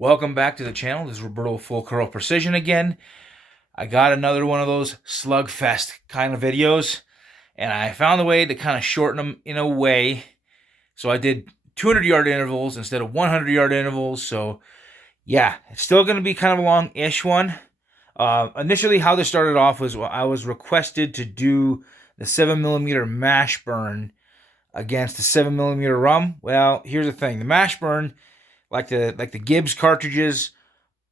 Welcome back to the channel. This is Roberto Full Curl Precision again. I got another one of those SLUGFEST kind of videos, and I found a way to kind of shorten them in a way. So I did 200-yard intervals instead of 100-yard intervals. So yeah, it's still going to be kind of a long-ish one. Initially, how this started off was I was requested to do the 7mm mash burn against the 7mm rum. Well, here's the thing: the mash burn, like the Gibbs cartridges,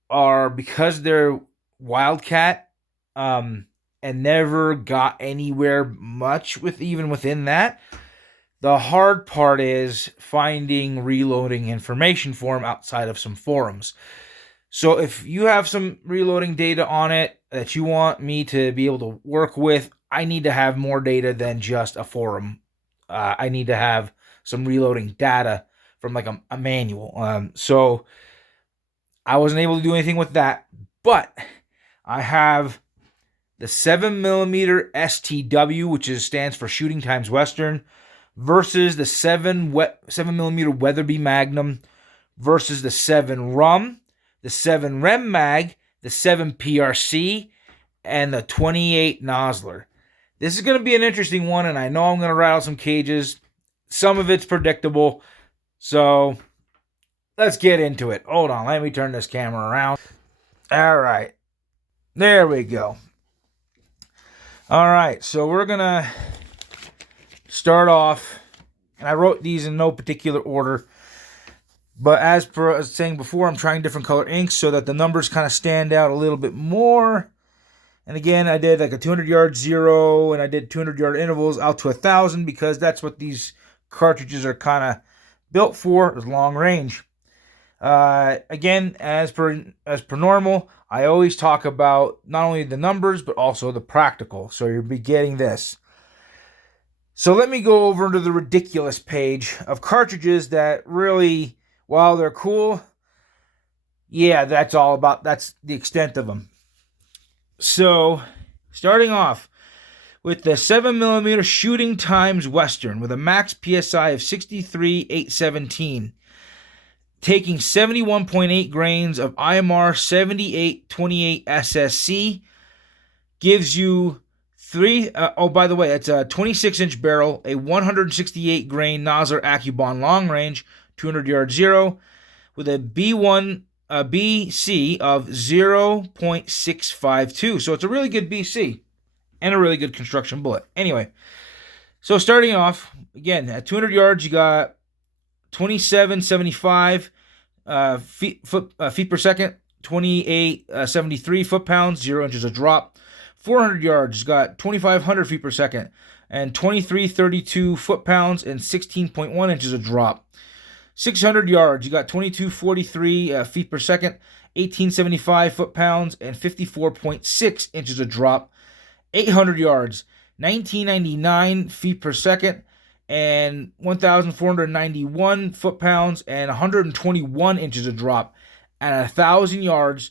are, because they're Wildcat, and never got anywhere much even within that. The hard part is finding reloading information for them outside of some forums. So if you have some reloading data on it that you want me to be able to work with, I need to have more data than just a forum. I need to have some reloading data from like a manual. So I wasn't able to do anything with that, but I have the 7mm STW, which stands for Shooting Times Western, versus the 7mm Weatherby Magnum, versus the 7 Rum, the 7 Rem Mag, the 7 PRC, and the 28 Nosler. This is going to be an interesting one, and I know I'm going to rattle some cages. Some of it's predictable, so let's get into it. Hold on, let me turn this camera around. All right, there we go. All right, so we're going to start off, and I wrote these in no particular order, but as per I was saying before, I'm trying different color inks so that the numbers kind of stand out a little bit more. And again, I did like a 200-yard 0, and I did 200-yard intervals out to 1,000 because that's what these cartridges are kind of built for, is long range. Again, as per normal, I always talk about not only the numbers but also the practical. So you'll be getting this. So let me go over to the ridiculous page of cartridges that really, while they're cool, yeah, that's the extent of them. So, starting off with the 7mm Shooting Times Western with a max PSI of 63,817, taking 71.8 grains of IMR 7828 SSC, gives you by the way, it's a 26-inch barrel, a 168 grain Nosler AccuBond long range, 200-yard 0, with a B1 BC of 0.652. So it's a really good BC and a really good construction bullet. Anyway, so starting off, again, at 200 yards, you got 2775 feet per second, 2873 foot-pounds, 0 inches of drop. 400 yards, you got 2500 feet per second, and 2332 foot-pounds and 16.1 inches of drop. 600 yards, you got 2243 feet per second, 1875 foot-pounds, and 54.6 inches of drop. 800 yards, 1999 feet per second, and 1,491 foot-pounds, and 121 inches of drop. At 1,000 yards,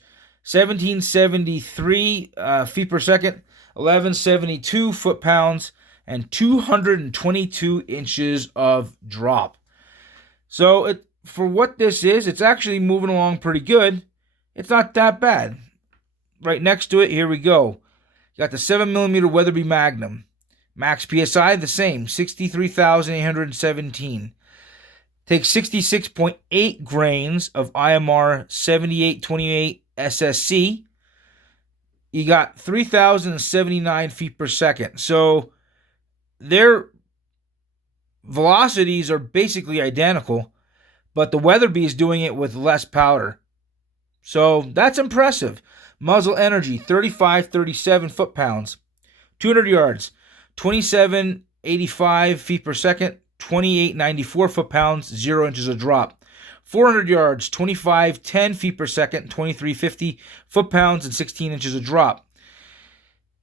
1,773 feet per second, 1,172 foot-pounds, and 222 inches of drop. So for what this is, it's actually moving along pretty good. It's not that bad. Right next to it, here we go. You got the 7mm Weatherby Magnum. Max PSI, the same, 63,817. Takes 66.8 grains of IMR 7828 SSC. You got 3,079 feet per second. So their velocities are basically identical, but the Weatherby is doing it with less powder. So that's impressive. Muzzle energy, 3537 foot-pounds. 200 yards, 2785 feet per second, 2894 foot-pounds, 0 inches of drop. 400 yards, 2510 feet per second, 2350 foot-pounds, and 16 inches of drop.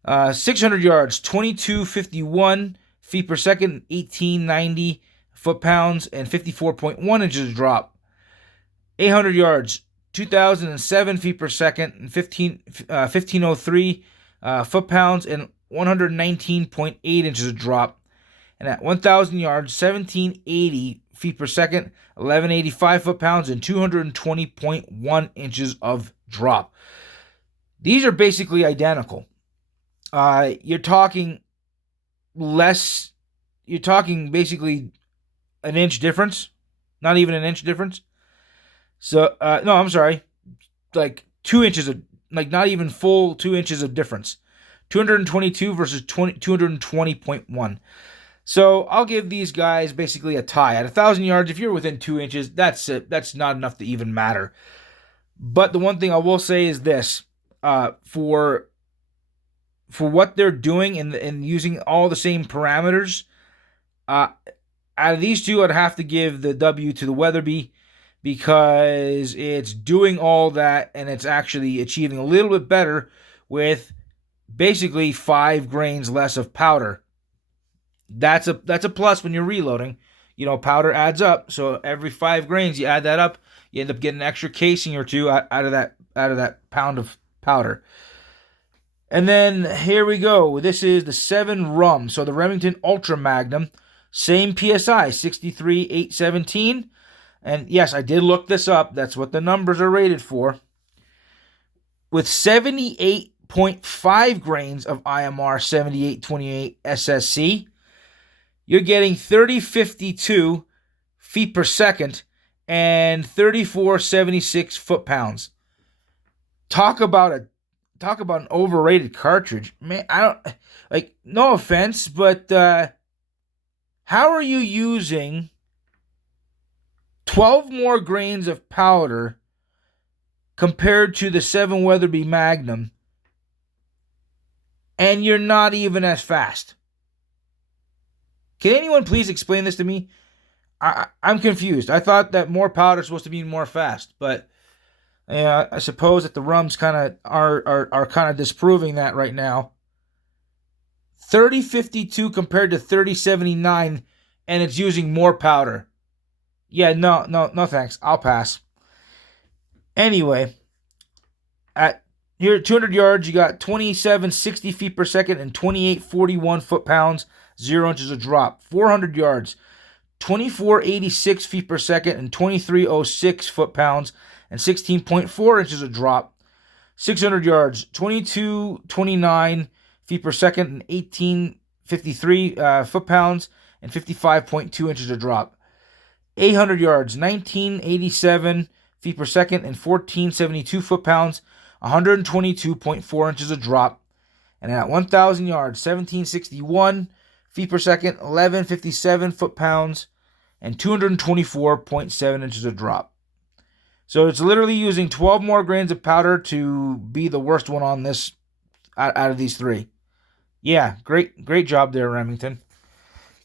600 yards, 2251 feet per second, 1890 foot-pounds, and 54.1 inches of drop. 800 yards, 2,007 feet per second, and 1503 foot-pounds, and 119.8 inches of drop. And at 1,000 yards, 1,780 feet per second, 1185 foot-pounds, and 220.1 inches of drop. These are basically identical. You're talking less, you're talking basically an inch difference, not even an inch difference. So, no, I'm sorry, like 2 inches of, like not even full 2 inches of difference. 222 versus 220.1. So I'll give these guys basically a tie. At 1,000 yards, if you're within 2 inches, that's it. That's not enough to even matter. But the one thing I will say is this: for what they're doing and using all the same parameters, out of these two, I'd have to give the W to the Weatherby, because it's doing all that and it's actually achieving a little bit better with basically 5 grains less of powder. That's a plus when you're reloading. You know, powder adds up. So every 5 grains, you add that up, you end up getting an extra casing or two out of that pound of powder. And then here we go. This is the 7 rum. So the Remington Ultra Magnum, same PSI, 63,817. And yes, I did look this up. That's what the numbers are rated for. With 78.5 grains of IMR 7828 SSC, you're getting 3052 feet per second and 3476 foot-pounds. Talk about an overrated cartridge. Man, I don't, like, no offense, but how are you using 12 more grains of powder compared to the 7 Weatherby Magnum, and you're not even as fast? Can anyone please explain this to me? I'm confused. I thought that more powder is supposed to mean more fast, but I suppose that the rums kind of are kind of disproving that right now. 3052 compared to 3079, and it's using more powder. Yeah, no thanks. I'll pass. Anyway, at here 200 yards, you got 2760 feet per second and 2841 foot-pounds, 0 inches of drop. 400 yards, 2486 feet per second and 2306 foot-pounds, and 16.4 inches of drop. 600 yards, 2229 feet per second and 1853 foot-pounds, and 55.2 inches of drop. 800 yards, 1987 feet per second and 1472 foot-pounds, 122.4 inches of drop. And at 1,000 yards, 1761 feet per second, 1157 foot-pounds, and 224.7 inches of drop. So it's literally using 12 more grains of powder to be the worst one on this out of these 3. Yeah, great job there, Remington.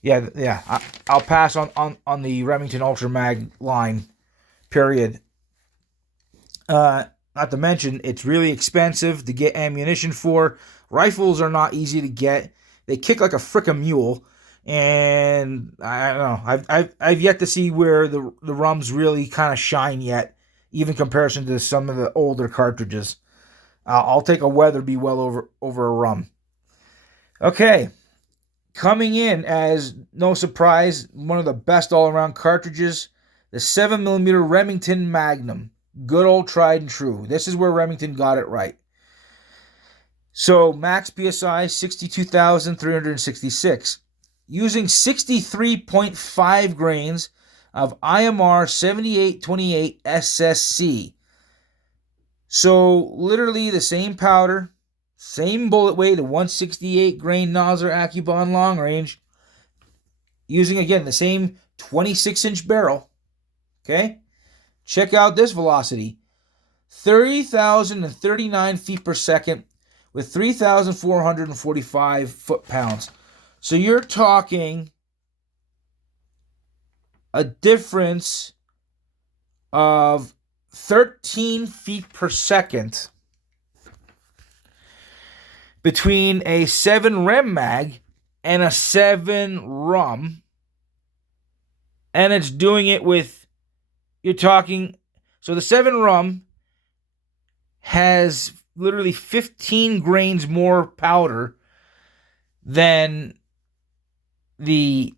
Yeah, I'll pass on the Remington Ultra Mag line, period. Not to mention, it's really expensive to get ammunition for. Rifles are not easy to get. They kick like a frickin' mule, and I don't know. I've yet to see where the rums really kind of shine yet, even in comparison to some of the older cartridges. I'll take a Weatherby well over a rum. Okay. Coming in as, no surprise, one of the best all-around cartridges, the 7mm Remington Magnum. Good old tried and true. This is where Remington got it right. So, max PSI, 62,366. Using 63.5 grains of IMR 7828 SSC. So, literally the same powder, same bullet weight, a 168 grain Nosler AccuBond long range, using again the same 26-inch barrel. Okay, check out this velocity: 30,039 feet per second with 3,445 foot-pounds. So you're talking a difference of 13 feet per second between a 7 Rem mag and a 7 rum, and it's doing it with, you're talking, so the 7 rum has literally 15 grains more powder than the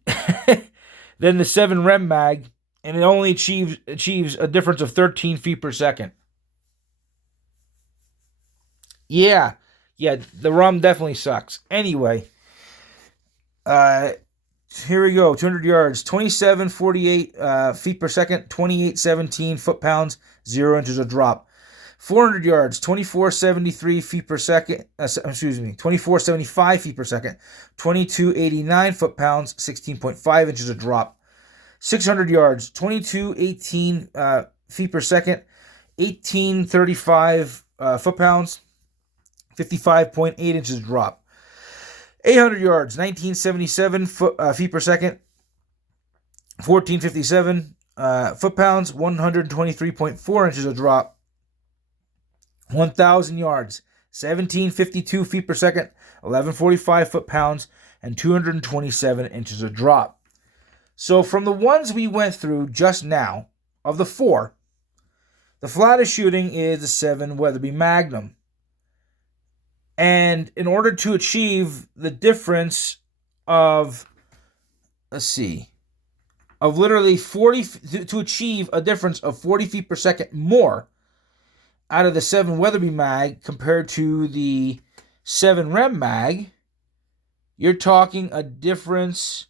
than the 7 Rem mag, and it only achieves a difference of 13 feet per second. Yeah, the rum definitely sucks. Anyway, uh, here we go. 200 yards, 2748 feet per second, 2817 foot-pounds, 0 inches of drop. 400 yards, 2473 feet per second, 2475 feet per second, 2289 foot-pounds, 16.5 inches of drop. 600 yards, 2218 feet per second, 1835 foot-pounds, 55.8 inches of drop. 800 yards, 1977 feet per second, 1457 foot-pounds, 123.4 inches of drop. 1,000 yards, 1752 feet per second, 1145 foot-pounds, and 227 inches of drop. So from the ones we went through just now, of the 4, the flattest shooting is the 7 Weatherby Magnum. And in order to achieve the difference of, of literally 40, to achieve a difference of 40 feet per second more out of the 7 Weatherby Mag compared to the 7 Rem Mag, you're talking a difference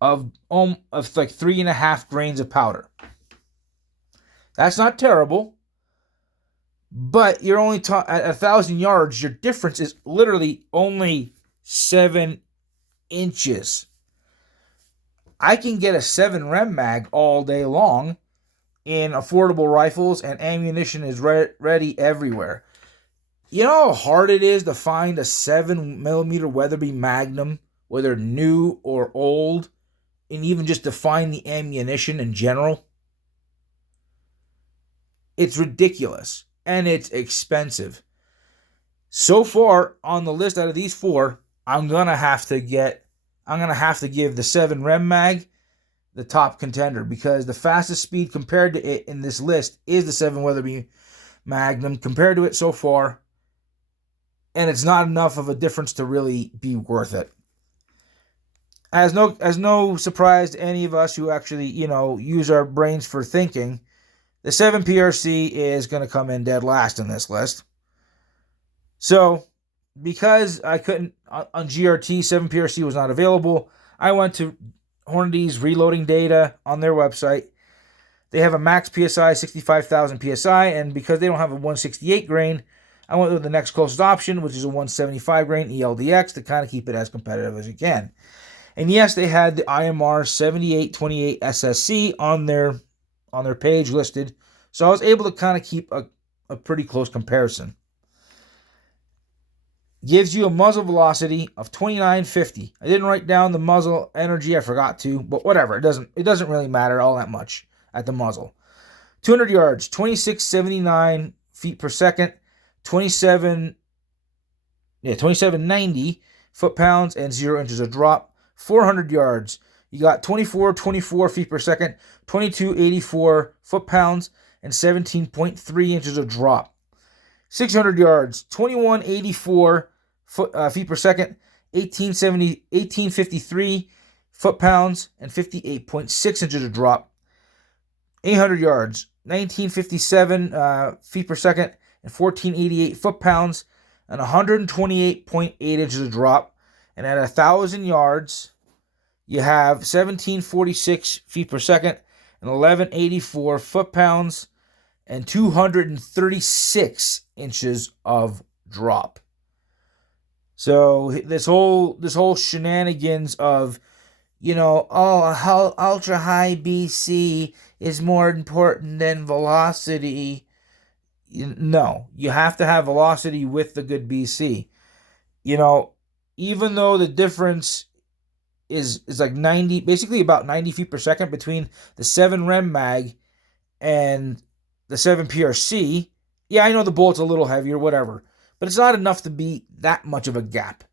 of like 3.5 grains of powder. That's not terrible, but you're only at 1,000 yards. Your difference is literally only 7 inches. I can get a 7 Rem Mag all day long in affordable rifles, and ammunition is ready everywhere. You know how hard it is to find a 7mm Weatherby Magnum, whether new or old, and even just to find the ammunition in general? It's ridiculous, and it's expensive. So far on the list out of these 4, I'm gonna have to give the 7 Rem Mag the top contender, because the fastest speed compared to it in this list is the 7 Weatherby Magnum compared to it so far, and it's not enough of a difference to really be worth it. As no surprise to any of us who actually, use our brains for thinking, the 7 PRC is going to come in dead last in this list. So, because I couldn't, on GRT, 7 PRC was not available, I went to Hornady's reloading data on their website. They have a max PSI 65,000 PSI, and because they don't have a 168 grain, I went with the next closest option, which is a 175 grain ELDX, to kind of keep it as competitive as you can. And yes, they had the IMR 7828 SSC on their page listed, so I was able to kind of keep a pretty close comparison. Gives you a muzzle velocity of 2950. I didn't write down the muzzle energy, I forgot to, but whatever, it doesn't really matter all that much at the muzzle. 200 yards, 2679 feet per second, 2790 foot-pounds, and 0 inches of drop. 400 yards, you got 2424 feet per second, 2284 foot-pounds, and 17.3 inches of drop. 600 yards, 2184 feet per second, 1853 foot-pounds, and 58.6 inches of drop. 800 yards, 1957 feet per second, and 1488 foot-pounds, and 128.8 inches of drop. And at 1,000 yards, you have 1746 feet per second, and 1184 foot-pounds, and 236 inches of drop. So this whole shenanigans of, how ultra high BC is more important than velocity. No, you have to have velocity with the good BC. Even though the difference is like 90, basically about 90 feet per second between the 7 Rem Mag and the 7 PRC. Yeah, I know the bullet's a little heavier, whatever, but it's not enough to be that much of a gap.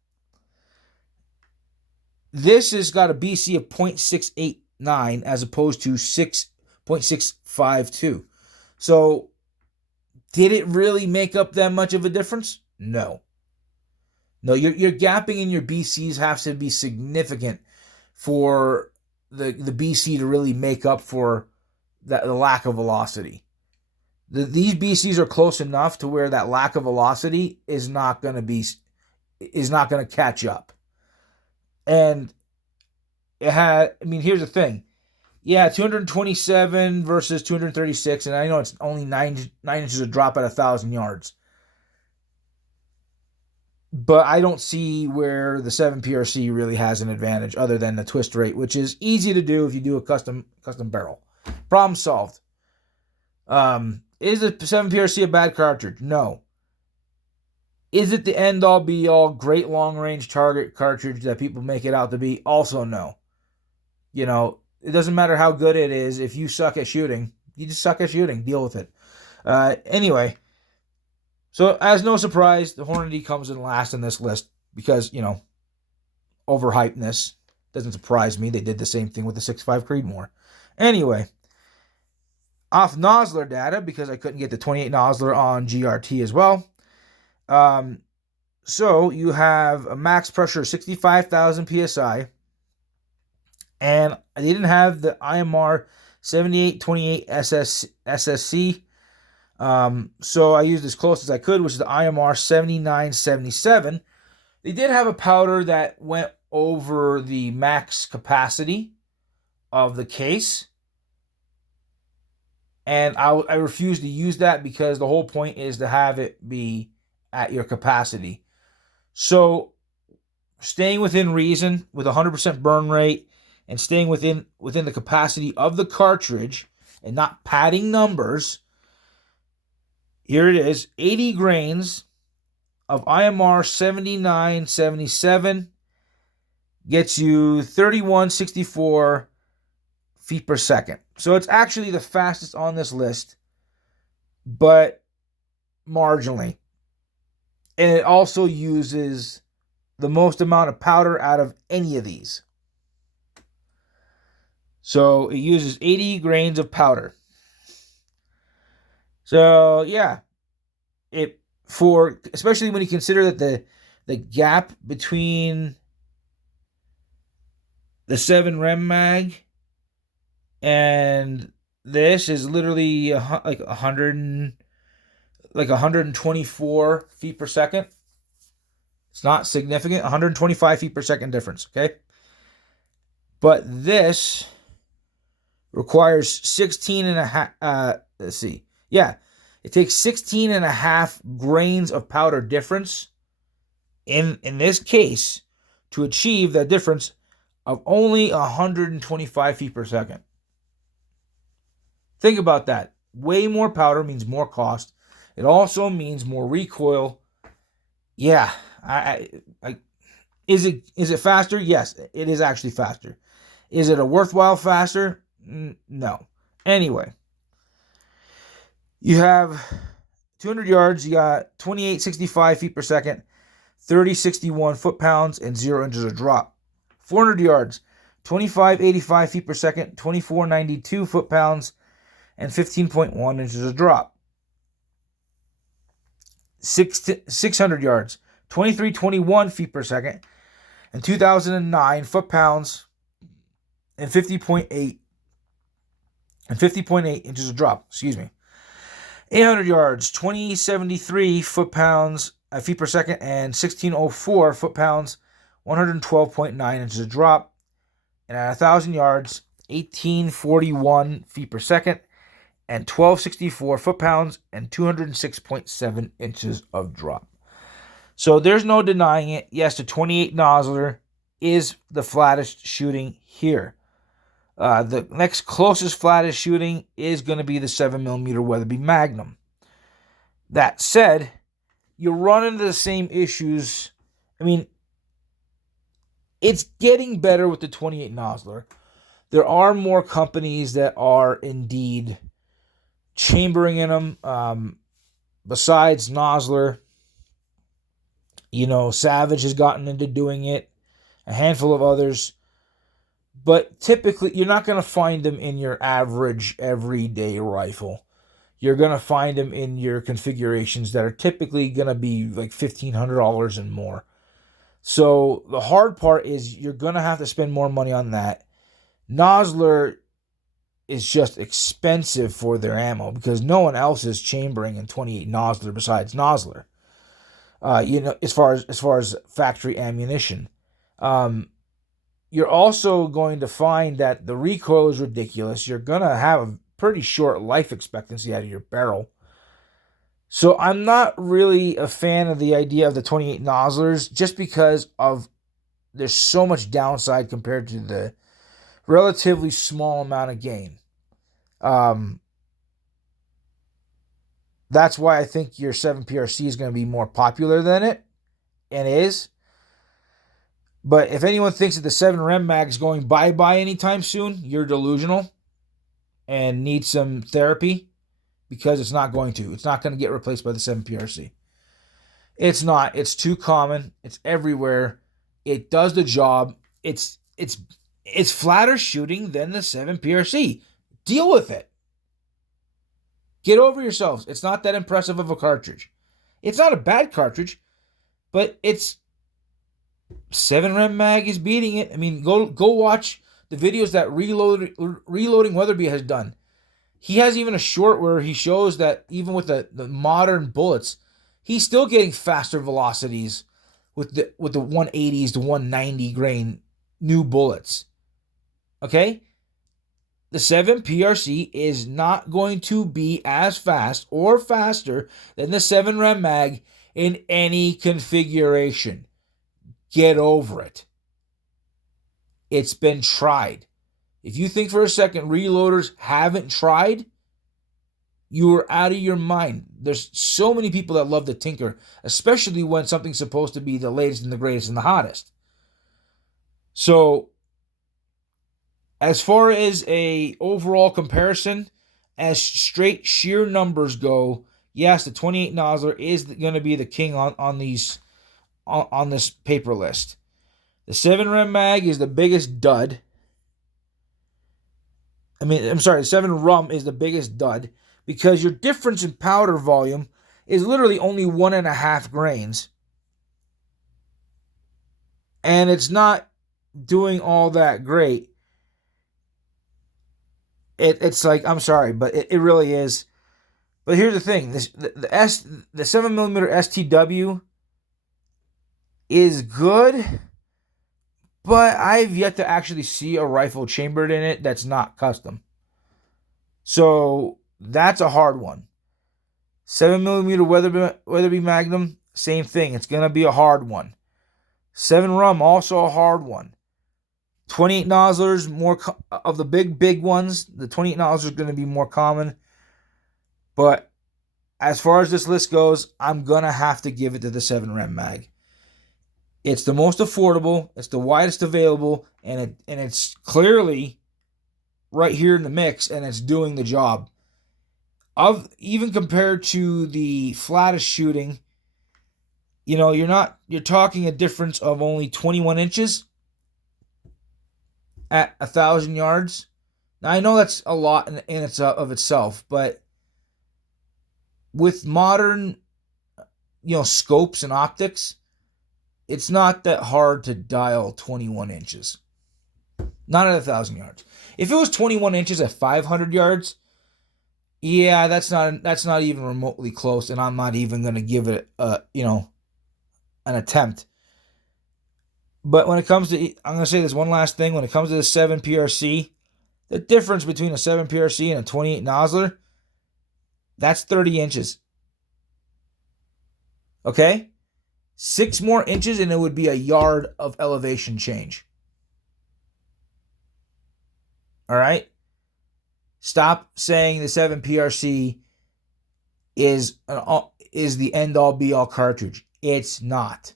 This has got a BC of 0.689 as opposed to 6.652. So, did it really make up that much of a difference? No. No, your gapping in your BCs has to be significant for the BC to really make up for the lack of velocity. These BCs are close enough to where that lack of velocity is not going to catch up. And here's the thing. Yeah, 227 versus 236, and I know it's only 9 inches of drop at 1,000 yards. But I don't see where the 7 PRC really has an advantage other than the twist rate, which is easy to do if you do a custom barrel. Problem solved. Is the 7 PRC a bad cartridge? No. Is it the end-all, be-all, great long-range target cartridge that people make it out to be? Also no. It doesn't matter how good it is. If you suck at shooting, you just suck at shooting. Deal with it. Anyway, so as no surprise, the Hornady comes in last in this list because, overhypeness doesn't surprise me. They did the same thing with the 6.5 Creedmoor. Anyway, off Nosler data, because I couldn't get the 28 Nosler on GRT as well. So you have a max pressure of 65,000 PSI. And I didn't have the IMR 7828 SSC. So I used as close as I could, which is the IMR 7977. They did have a powder that went over the max capacity of the case. And I refuse to use that because the whole point is to have it be at your capacity. So staying within reason with 100% burn rate and staying within the capacity of the cartridge and not padding numbers, here it is, 80 grains of IMR 7977 gets you 3164 feet per second. So it's actually the fastest on this list, but marginally. And it also uses the most amount of powder out of any of these. So it uses 80 grains of powder. So yeah, especially when you consider that the gap between the 7 Rem mag and this is literally like 124 feet per second. It's not significant. 125 feet per second difference. Okay, but this requires 16 and a half. Let's see. Yeah, it takes 16 and a half grains of powder difference in this case to achieve that difference of only 125 feet per second. Think about that. Way more powder means more cost. It also means more recoil. Yeah, is it faster? Yes, it is actually faster. Is it a worthwhile faster? No. Anyway, you have 200 yards. You got 2865 feet per second, 3061 foot-pounds, and 0 inches of drop. 400 yards, 2585 feet per second, 2492 foot-pounds, and 15.1 inches of drop. 600 yards, 2321 feet per second, and 2009 foot-pounds, and 50.8 inches of drop. 800 yards, 2073 foot-pounds, feet per second, and 1604 foot-pounds, 112.9 inches of drop. And at 1,000 yards, 1841 feet per second, and 1264 foot-pounds, and 206.7 inches of drop. So there's no denying it. Yes, the 28 Nosler is the flattest shooting here. The next closest flattest shooting is going to be the 7mm Weatherby Magnum. That said, you run into the same issues. It's getting better with the 28 Nosler. There are more companies that are indeed chambering in them. Besides Nosler, Savage has gotten into doing it. A handful of others. But typically, you're not going to find them in your average everyday rifle. You're going to find them in your configurations that are typically going to be like $1,500 and more. So the hard part is you're going to have to spend more money on that Nosler is just expensive for their ammo because no one else is chambering in 28 Nosler besides Nosler. As far as factory ammunition, you're also going to find that the recoil is ridiculous. You're gonna have a pretty short life expectancy out of your barrel. So I'm not really a fan of the idea of the 28 Noslers just because of there's so much downside compared to the relatively small amount of gain. That's why I think your 7PRC is going to be more popular than it, and is. But if anyone thinks that the 7 Rem Mag is going bye-bye anytime soon, you're delusional and need some therapy, because it's not going to. It's not going to get replaced by the 7PRC. It's not. It's too common. It's everywhere. It does the job. It's flatter shooting than the 7PRC. Deal with it. Get over yourselves. It's not that impressive of a cartridge. It's not a bad cartridge, but it's 7 Rem Mag is beating it. I mean, go watch the videos that Reloading Weatherby has done. He has even a short where he shows that even with the modern bullets, he's still getting faster velocities with the 180s to 190 grain new bullets. Okay? The 7PRC is not going to be as fast or faster than the 7 Rem Mag in any configuration. Get over it. It's been tried. If you think for a second reloaders haven't tried, you are out of your mind. There's so many people that love to tinker, especially when something's supposed to be the latest and the greatest and the hottest. So, as far as a overall comparison, as straight sheer numbers go, yes, the 28 Nosler is going to be the king on this paper list. The 7 Rem Mag is the biggest dud. The 7 Rum is the biggest dud because your difference in powder volume is literally only 1.5 grains. And it's not doing all that great. It's like, I'm sorry, but it really is. But here's the thing: the 7mm STW is good, but I've yet to actually see a rifle chambered in it that's not custom. So that's a hard one. 7mm Weatherby Magnum, same thing. It's gonna be a hard one. 7 Rum, also a hard one. 28 Noslers, more of the big ones. The 28 Noslers are going to be more common. But as far as this list goes, I'm going to have to give it to the 7 Rem Mag. It's the most affordable. It's the widest available. And it's clearly right here in the mix. And it's doing the job. Even compared to the flattest shooting, you're talking a difference of only 21 inches. At 1,000 yards. Now, I know that's a lot in of itself, but with modern, scopes and optics, it's not that hard to dial 21 inches. Not at 1,000 yards. If it was 21 inches at 500 yards, yeah, that's not even remotely close, and I'm not even going to give it an attempt. But when it comes to, I'm going to say this one last thing. When it comes to the 7PRC, the difference between a 7PRC and a 28 Nosler, that's 30 inches. Okay? 6 more inches and it would be a yard of elevation change. All right? Stop saying the 7PRC is the end-all, be-all cartridge. It's not.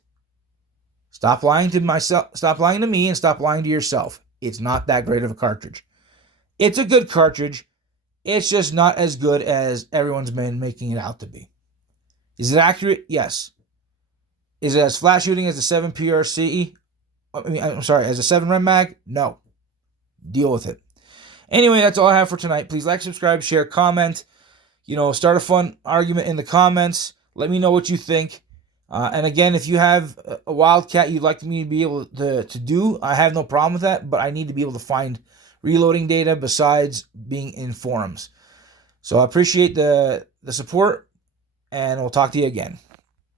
Stop lying to myself. Stop lying to me and stop lying to yourself. It's not that great of a cartridge. It's a good cartridge. It's just not as good as everyone's been making it out to be. Is it accurate? Yes. Is it as flat shooting as the 7PRC? As a 7 Rem Mag? No. Deal with it. Anyway, that's all I have for tonight. Please like, subscribe, share, comment. Start a fun argument in the comments. Let me know what you think. And again, if you have a wildcat you'd like me to be able to do, I have no problem with that, but I need to be able to find reloading data besides being in forums. So I appreciate the support, and we'll talk to you again.